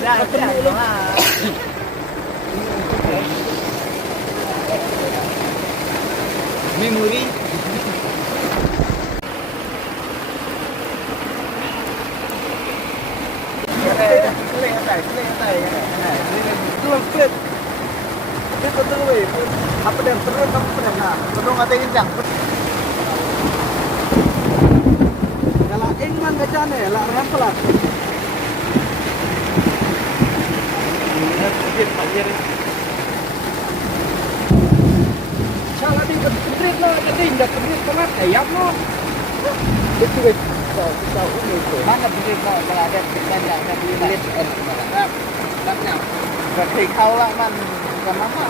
ketemu lu. Memori. Apa dan terus kamu pernah nah, perlu ngatain kencang. Kalau ingman gacane, lah rampelan. Salah di pedrit lo, jadi indah pedrit banget, ayam lo. Betul kita ini itu. Mana pedrit lo, kalau ada banyak ada pedrit. Nah, kau lah man, bukan mama.